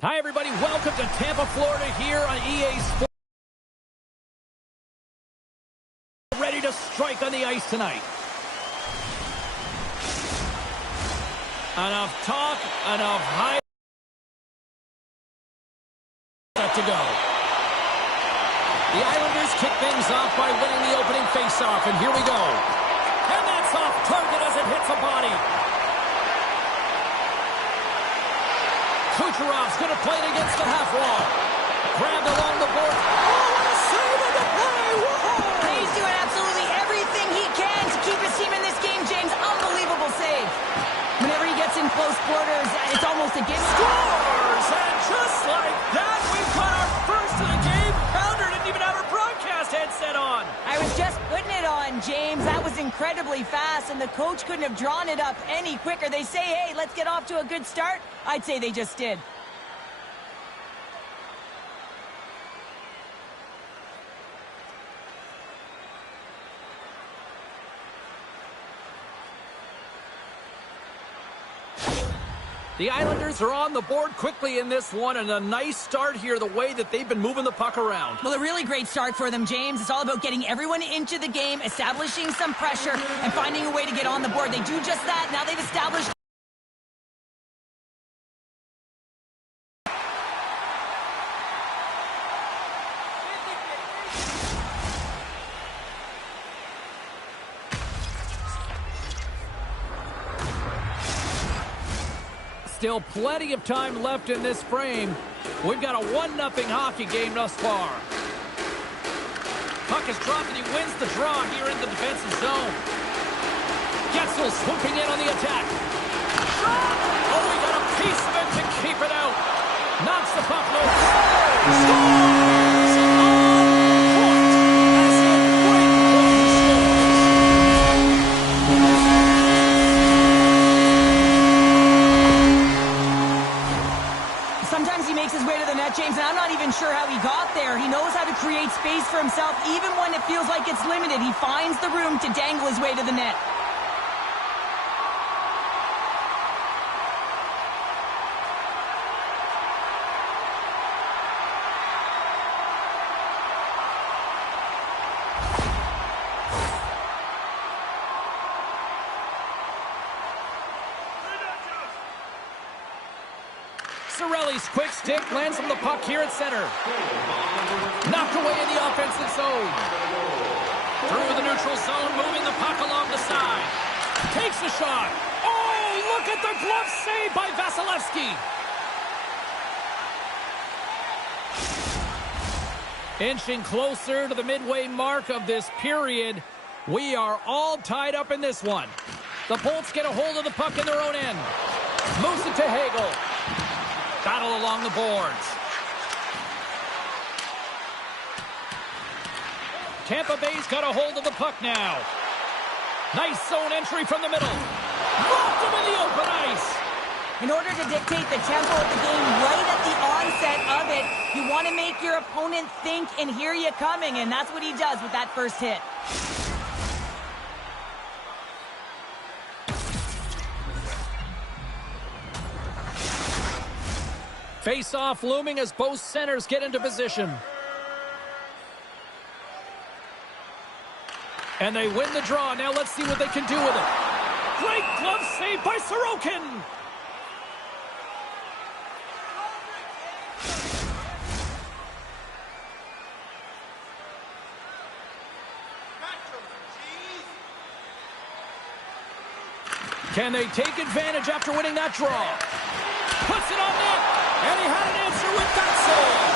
Hi, everybody. Welcome to Tampa, Florida here on EA Sports. Ready to strike on the ice tonight. Enough talk, enough hype. Set to go. The Islanders kick things off by winning the opening faceoff, and here we go. And that's off target as it hits a body. Kucherov's going to play it against the half wall. Grabbed along the board. Oh, what a save on the play! Whoa! He's doing absolutely everything he can to keep his team in this game, James. Unbelievable save. Whenever he gets in close quarters, it's almost a gift. Scores! And just like that, we've got our first of the game. Pounder didn't even have her broadcast headset on. I was just putting it on, James. That was incredibly fast, and the coach couldn't have drawn it up any quicker. They say, hey, let's get off to a good start. I'd say they just did. The Islanders are on the board quickly in this one, and a nice start here, the way that they've been moving the puck around. Well, a really great start for them, James. It's all about getting everyone into the game, establishing some pressure, and finding a way to get on the board. They do just that. Now they've established... Still plenty of time left in this frame. We've got a 1-0 hockey game thus far. Puck is dropped and he wins the draw here in the defensive zone. Getzel swooping in on the attack. Oh, we got a piece of it to keep it out. Knocks the puck loose. Scores! James, and I'm not even sure how he got there. He knows how to create space for himself, even when it feels like it's limited. He finds the room to dangle his way to the net. Cirelli's quick stick lands on the puck here at center. Knocked away in the offensive zone. Through the neutral zone, moving the puck along the side. Takes the shot. Oh, look at the glove save by Vasilevsky. Inching closer to the midway mark of this period. We are all tied up in this one. The Bolts get a hold of the puck in their own end. Moves it to Hagel. Battle along the boards. Tampa Bay's got a hold of the puck now. Nice zone entry from the middle. Dropped him in the open ice. In order to dictate the tempo of the game right at the onset of it, you want to make your opponent think and hear you coming, and that's what he does with that first hit. Face-off looming as both centers get into position. And they win the draw. Now let's see what they can do with it. Great glove save by Sorokin. Can they take advantage after winning that draw? Puts it on net. And he had an answer with that save.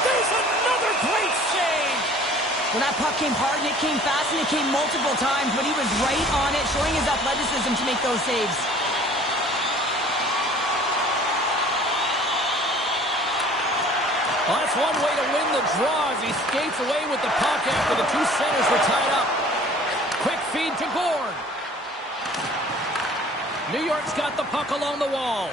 There's another great save. Well, that puck came hard, and it came fast, and it came multiple times, but he was right on it, showing his athleticism to make those saves. Well, that's one way to win the draw as he skates away with the puck after the two centers were tied up. Quick feed to Gord. New York's got the puck along the wall.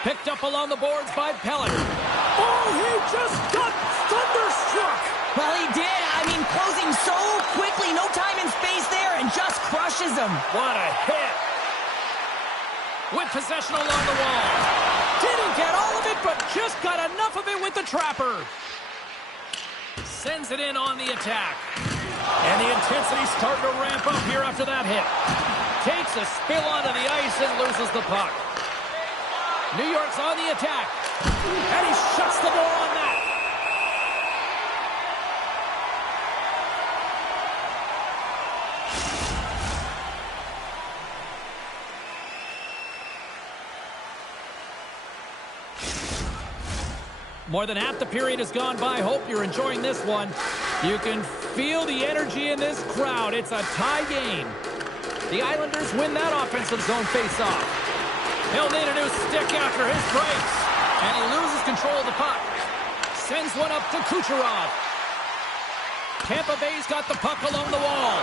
Picked up along the boards by Pellet. Oh, he just got thunderstruck. Well, he did. I mean, closing so quickly. No time and space there, and just crushes him. What a hit. With possession along the wall. Did he Didn't get all of it, but just got enough of it with the trapper. Sends it in on the attack. And the intensity's starting to ramp up here after that hit. Takes a spill onto the ice and loses the puck. New York's on the attack. And he shuts the door on that. More than half the period has gone by. Hope you're enjoying this one. You can feel the energy in this crowd. It's a tie game. The Islanders win that offensive zone face-off. He'll need a new stick after his breaks. And he loses control of the puck. Sends one up to Kucherov. Tampa Bay's got the puck along the wall.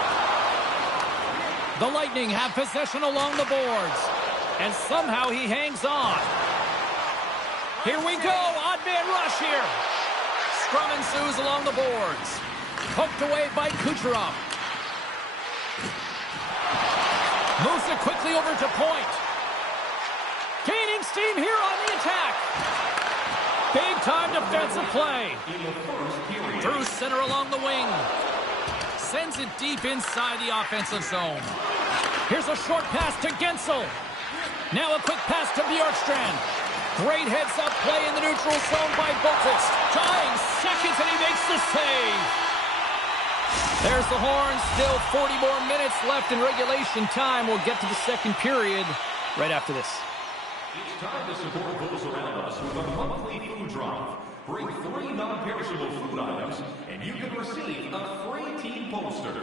The Lightning have possession along the boards. And somehow he hangs on. Here we go, odd man rush here. Scrum ensues along the boards. Poked away by Kucherov. Moves it quickly over to point. Gaining steam here on the attack. Big time defensive play. Through center along the wing. Sends it deep inside the offensive zone. Here's a short pass to Gensel. Now a quick pass to Bjorkstrand. Great heads-up play in the neutral zone by Boqvist. Tying seconds, and he makes the save. There's the horn. Still 40 more minutes left in regulation time. We'll get to the second period right after this. It's time to support those around us with a monthly food drive. Bring 3 non-perishable food items, and you can receive a free team poster.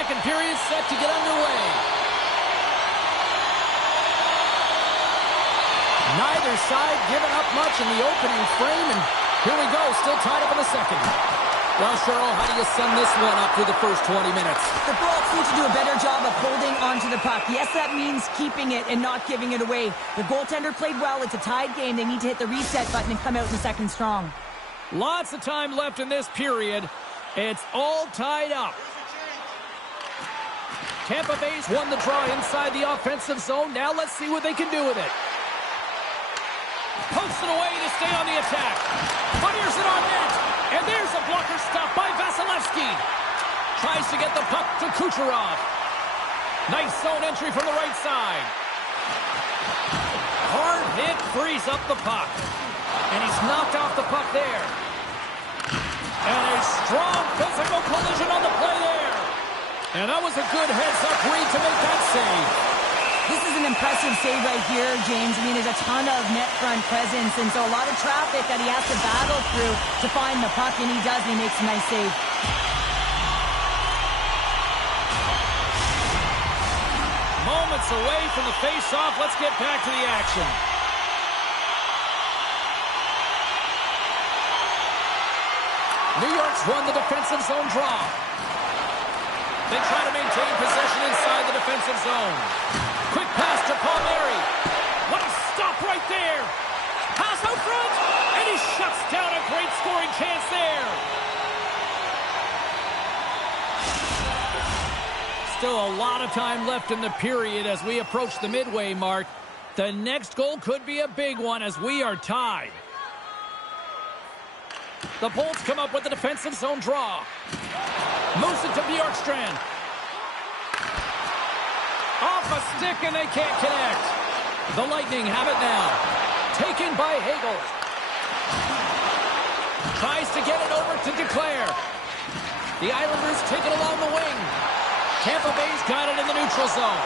second period set to get underway. Neither side giving up much in the opening frame, and here we go, still tied up in the second. Well, Cheryl, how do you sum this one up through the first 20 minutes? The Bolts need to do a better job of holding onto the puck. Yes, that means keeping it and not giving it away. The goaltender played well. It's a tied game. They need to hit the reset button and come out in the second strong. Lots of time left in this period. It's all tied up. Tampa Bay's won the draw inside the offensive zone. Now let's see what they can do with it. Pokes it away to stay on the attack. Fires it on net. And there's a blocker stop by Vasilevsky. Tries to get the puck to Kucherov. Nice zone entry from the right side. Hard hit frees up the puck. And he's knocked off the puck there. And a strong physical collision on the play there. And that was a good heads-up read to make that save. This is an impressive save right here, James. I mean, there's a ton of net front presence, and so a lot of traffic that he has to battle through to find the puck, and he does, and he makes a nice save. Moments away from the face-off. Let's get back to the action. New York's won the defensive zone draw. They try to maintain possession inside the defensive zone. Quick pass to Palmieri. What a stop right there. Pass out front. And he shuts down a great scoring chance there. Still a lot of time left in the period as we approach the midway mark. The next goal could be a big one as we are tied. The Bolts come up with the defensive zone draw. Moves it to Bjorkstrand. Off a stick, and they can't connect. The Lightning have it now. Taken by Hagel. Tries to get it over to Declare. The Islanders take it along the wing. Tampa Bay's got it in the neutral zone.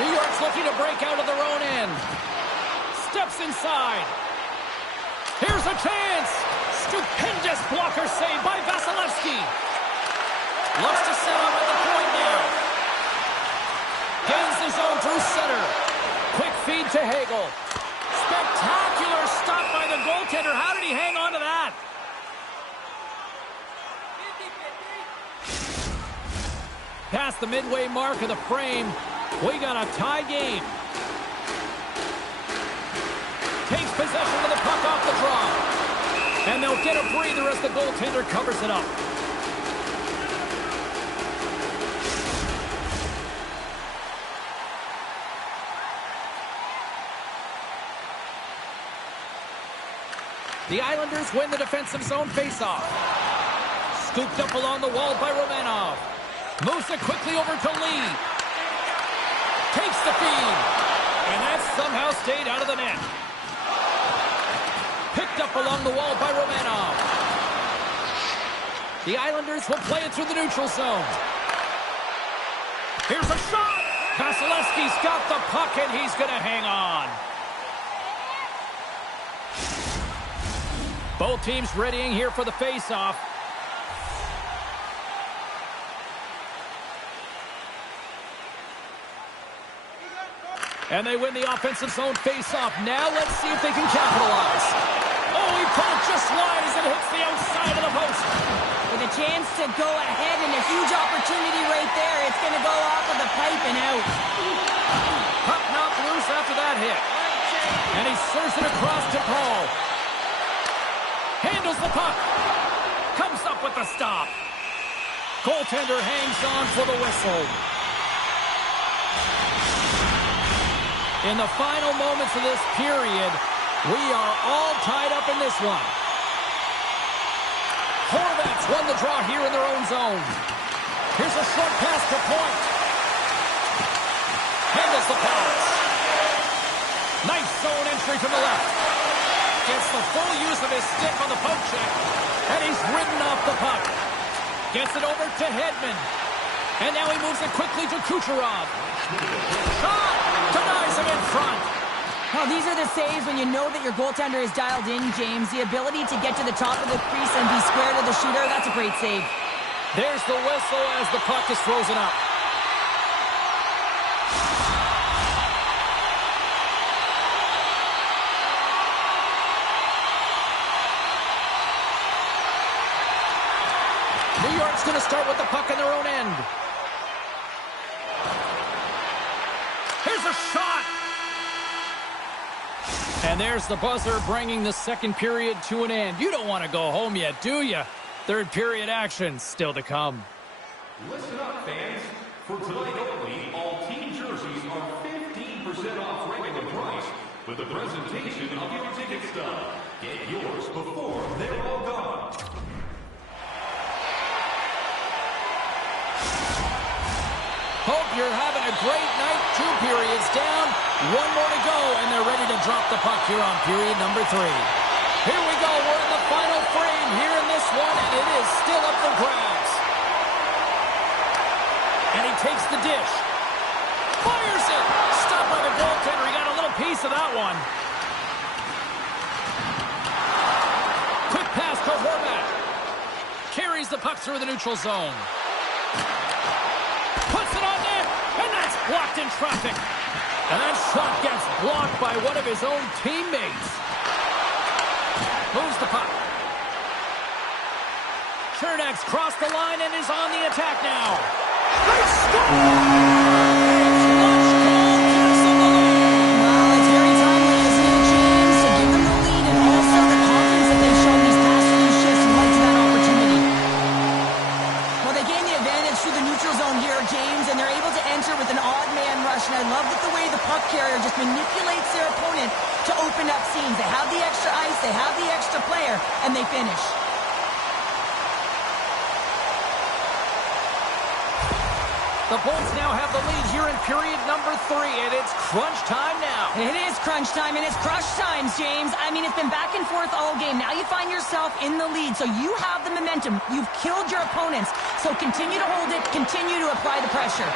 New York's looking to break out of their own end. Steps inside. Here's a chance. Stupendous blocker save by Vasilevsky. Looks to set up at the point now. Gains the zone through center. Quick feed to Hagel. Spectacular stop by the goaltender. How did he hang on to that? Past the midway mark of the frame, we got a tie game. Takes possession of the puck off the draw. And they'll get a breather as the goaltender covers it up. The Islanders win the defensive zone faceoff. Scooped up along the wall by Romanov. Moves it quickly over to Lee. Takes the feed. And that somehow stayed out of the net. Picked up along the wall by Romanov. The Islanders will play it through the neutral zone. Here's a shot. Vasilevsky's got the puck, and he's going to hang on. Both teams readying here for the face-off. And they win the offensive zone face-off. Now let's see if they can capitalize. Oh, he pulled just wide as it hits the outside of the post. With a chance to go ahead and a huge opportunity right there. It's going to go off of the pipe and out. Puck knocked loose after that hit. And he serves it across to Paul. Handles the puck. Comes up with the stop. Goaltender hangs on for the whistle. In the final moments of this period, we are all tied up in this one. Horvats won the draw here in their own zone. Here's a short pass to Point. Handles the pass. Nice zone entry from the left. Gets the full use of his stick on the poke check. And he's ridden off the puck. Gets it over to Hedman. And now he moves it quickly to Kucherov. Shot! Denies him in front. Well, these are the saves when you know that your goaltender is dialed in, James. The ability to get to the top of the crease and be square to the shooter, that's a great save. There's the whistle as the puck is frozen up. New York's going to start with the puck in their own end. Here's a shot. And there's the buzzer bringing the second period to an end. You don't want to go home yet, do you? Third period action still to come. Listen up, fans. For tonight only, all team jerseys are 15% off regular price with the presentation of your ticket stub. Get yours before they're all gone. Hope you're having a great night. 2 periods down. 1 more to go, and they're ready to drop the puck here on period number 3. Here we go. We're in the final frame here in this one, and it is still up for grabs. And he takes the dish. Fires it. Stopped by the goaltender. He got a little piece of that one. Quick pass to Horvat. Carries the puck through the neutral zone. Puts it on net, and that's blocked in traffic. And that shot gets blocked by one of his own teammates. Moves the puck. Chernak's crossed the line and is on the attack now. They score! Clutch goal gives them the lead. Well, it's very timely, isn't it, James? To give them the lead and also the confidence that they've shown these past few shifts led to that opportunity. Well, they gain the advantage through the neutral zone here, James, and they're able to enter with an odd man rush. And I love that the way the puck carrier just manipulates their opponent to open up seams. They have the extra ice, they have the extra player, and they finish. The Bolts now have the lead here in period number 3, and it's crunch time now. It is crunch time, and it's crush times, James. I mean, it's been back and forth all game. Now you find yourself in the lead, so you have the momentum. You've killed your opponents, so continue to hold it, continue to apply the pressure.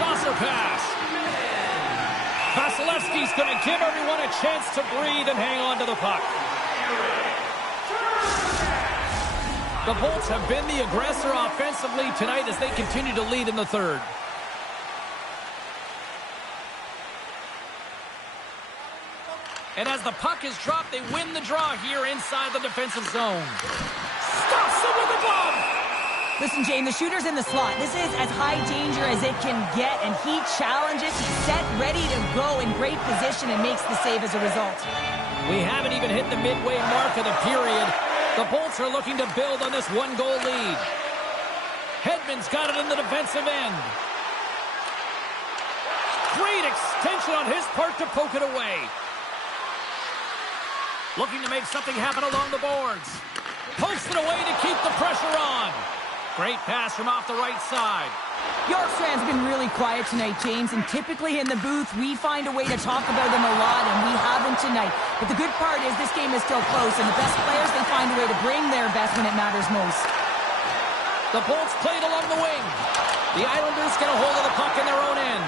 Saucer pass. Vasilevsky's going to give everyone a chance to breathe and hang on to the puck. The Bolts have been the aggressor offensively tonight as they continue to lead in the third. And as the puck is dropped, they win the draw here inside the defensive zone. Stops it with a glove! Listen, Jane, the shooter's in the slot. This is as high danger as it can get, and he challenges. He's set, ready to go in great position, and makes the save as a result. We haven't even hit the midway mark of the period. The Bolts are looking to build on this 1-goal lead. Hedman's got it in the defensive end. Great extension on his part to poke it away. Looking to make something happen along the boards. Pokes it away to keep the pressure on. Great pass from off the right side. York's fans have been really quiet tonight, James, and typically in the booth, we find a way to talk about them a lot, and we haven't tonight. But the good part is this game is still close, and the best players, they find a way to bring their best when it matters most. The Bolts played along the wing. The Islanders get a hold of the puck in their own end.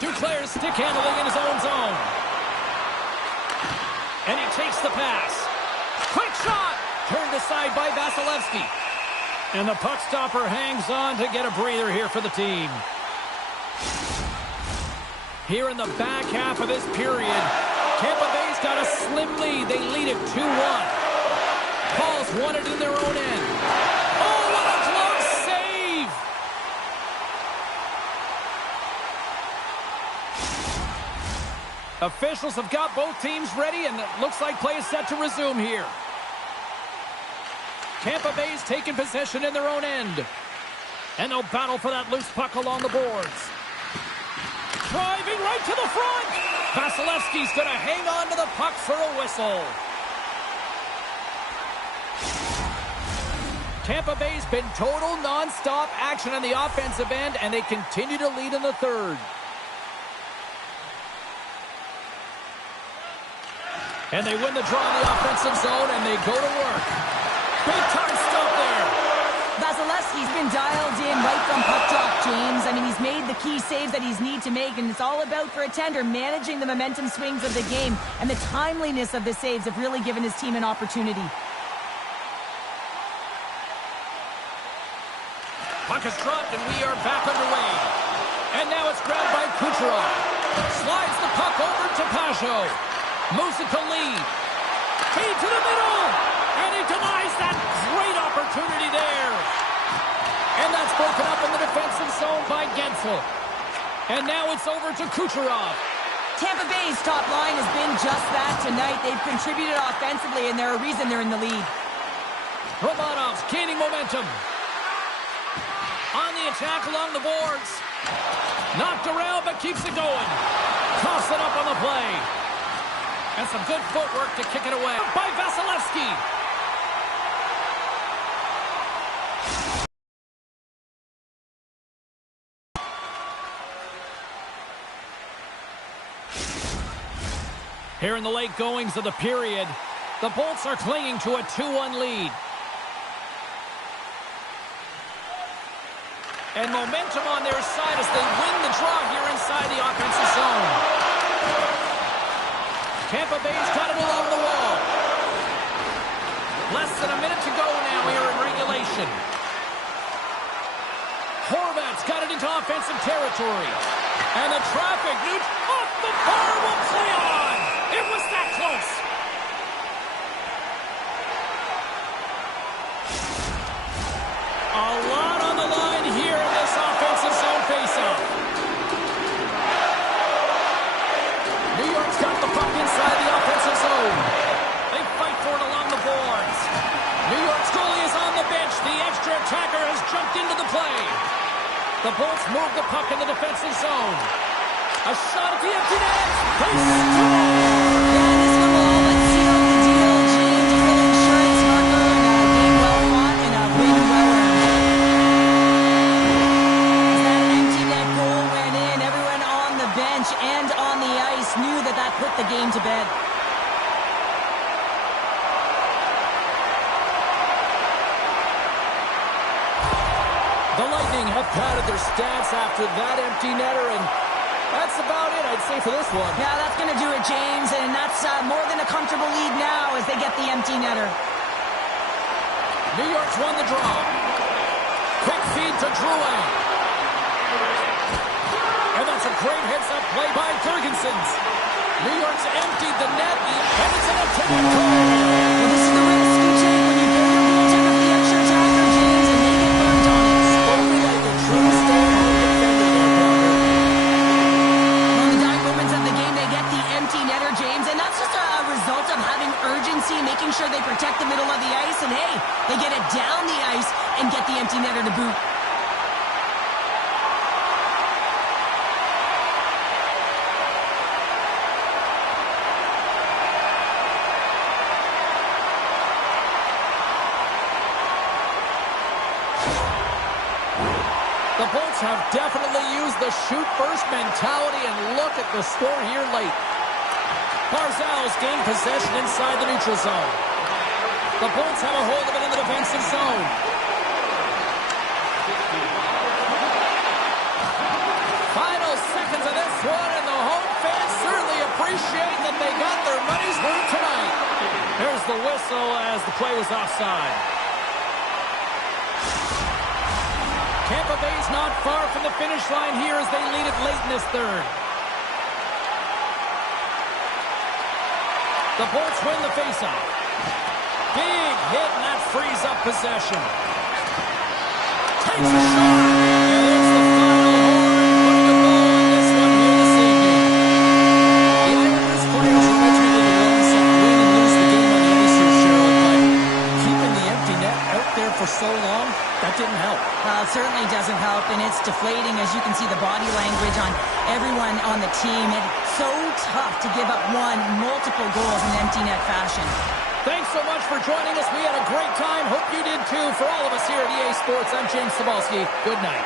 Duclair's stick handling in his own zone. And he takes the pass. Quick shot! Turned aside by Vasilevsky. And the puck stopper hangs on to get a breather here for the team. Here in the back half of this period, Tampa Bay's got a slim lead. They lead it 2-1. Paul's won it in their own end. Oh, what a close save! Officials have got both teams ready, and it looks like play is set to resume here. Tampa Bay's taking possession in their own end. And they'll battle for that loose puck along the boards. Driving right to the front. Vasilevsky's going to hang on to the puck for a whistle. Tampa Bay's been total non-stop action on the offensive end, and they continue to lead in the third. And they win the draw in the offensive zone, and they go to work. Big time stop there. Vasilevsky's been dialed in right from puck drop, James. I mean, he's made the key saves that he's need to make, and it's all about, for a tender, managing the momentum swings of the game, and the timeliness of the saves have really given his team an opportunity. Puck is dropped, and we are back underway. And now it's grabbed by Kucherov. Slides the puck over to Pajot. Moves it to Lee. Feed to the middle. And he denies that great opportunity there. And that's broken up in the defensive zone by Gensel. And now it's over to Kucherov. Tampa Bay's top line has been just that tonight. They've contributed offensively, and they're a reason they're in the lead. Romanov's gaining momentum. On the attack along the boards. Knocked around, but keeps it going. Toss it up on the play. And some good footwork to kick it away by Vasilevsky. Here in the late goings of the period, the Bolts are clinging to a 2-1 lead. And momentum on their side as they win the draw here inside the offensive zone. Tampa Bay's got it along the wall. Less than a minute to go now here in regulation. Horvat's got it into offensive territory. And the traffic, off the bar will play on. It was that close. A lot on the line here in this offensive zone faceoff. New York's got the puck inside the offensive zone. They fight for it along the boards. New York's goalie is on the bench. The extra attacker has jumped into the play. The Bolts move the puck in the defensive zone. A shot at the empty net. They score! Yeah, this one will all but seal the deal. James, a real insurance marker, and a game well fought, and a win well earned. As that empty net goal went in, everyone on the bench and on the ice knew that that put the game to bed. The Lightning have padded their stats after that empty netter, and that's about it, I'd say, for this one. Yeah, that's going to do it, James, and that's more than a comfortable lead now as they get the empty netter. New York's won the draw. Quick feed to Drouin. And that's a great heads-up play by Ferguson's. New York's emptied the net, and it's an empty net goal. Well, this is the risk you take when you throw your goaltender the extra attacker, James, and they get burnt on it. Spoken like a true stay-at-home defender there, Pounder. On the dying moments of the game, they get the empty netter, James, and that's just a result of having urgency, making sure they protect the middle of the ice, and hey, they get it down the ice and get the empty netter to boot. The Bolts have definitely used the shoot-first mentality, and look at the score here late. Barzal's gained possession inside the neutral zone. The Bolts have a hold of it in the defensive zone. Final seconds of this one, and the home fans certainly appreciate that they got their money's worth tonight. There's the whistle as the play was offside. Tampa Bay's not far from the finish line here as they lead it late in this third. The Bolts win the faceoff. Big hit, and that frees up possession. Takes a shot, and it's the final horn, putting a bow on this one here this evening. The Islanders players are ultimately the ones that win and lose the game on the ice here, Cheryl, but keeping the empty net out there for so long, that didn't help. Well, it certainly doesn't help, and it's deflating as you can see the body language on everyone on the team. It's so tough to give up multiple goals in empty net fashion. Thanks so much for joining us. We had a great time. Hope you did too. For all of us here at EA Sports, I'm James Cebulski. Good night.